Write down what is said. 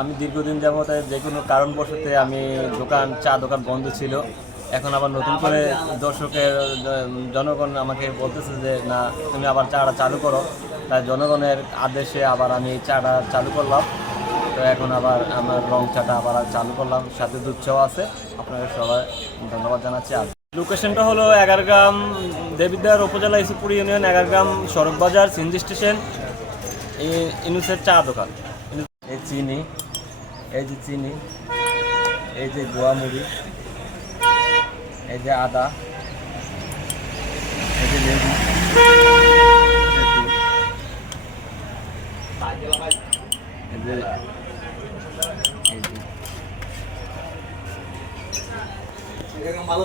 আমি দীর্ঘদিন যাবত যে কোনো কারণবশতে আমি দোকান, চা দোকান বন্ধ ছিল। এখন আবার নতুন করে দর্শকের জনগণ আমাকে বলতেছে যে, না, তুমি আবার চাটা চালু করো। তাই জনগণের আদেশে আবার আমি চাটা চালু করলাম। তো এখন আবার আমার রং চাটা আবার চালু করলাম। সাথে দুধ আছে। আপনাদের সবাই ধন্যবাদ জানাচ্ছি। আর লোকেশনটা হলো এগারগ্রাম, দেবিদ্বার উপজেলা ইসুপুর ইউনিয়ন, এগারগ্রাম সড়ক বাজার সিনজি স্টেশন ইনুসের চা দোকান। এই চিনি, এই যে চিনি, এই যে গোয়ামুড়ি এই যে আদা, এই যে লেবু, এই যে ভালো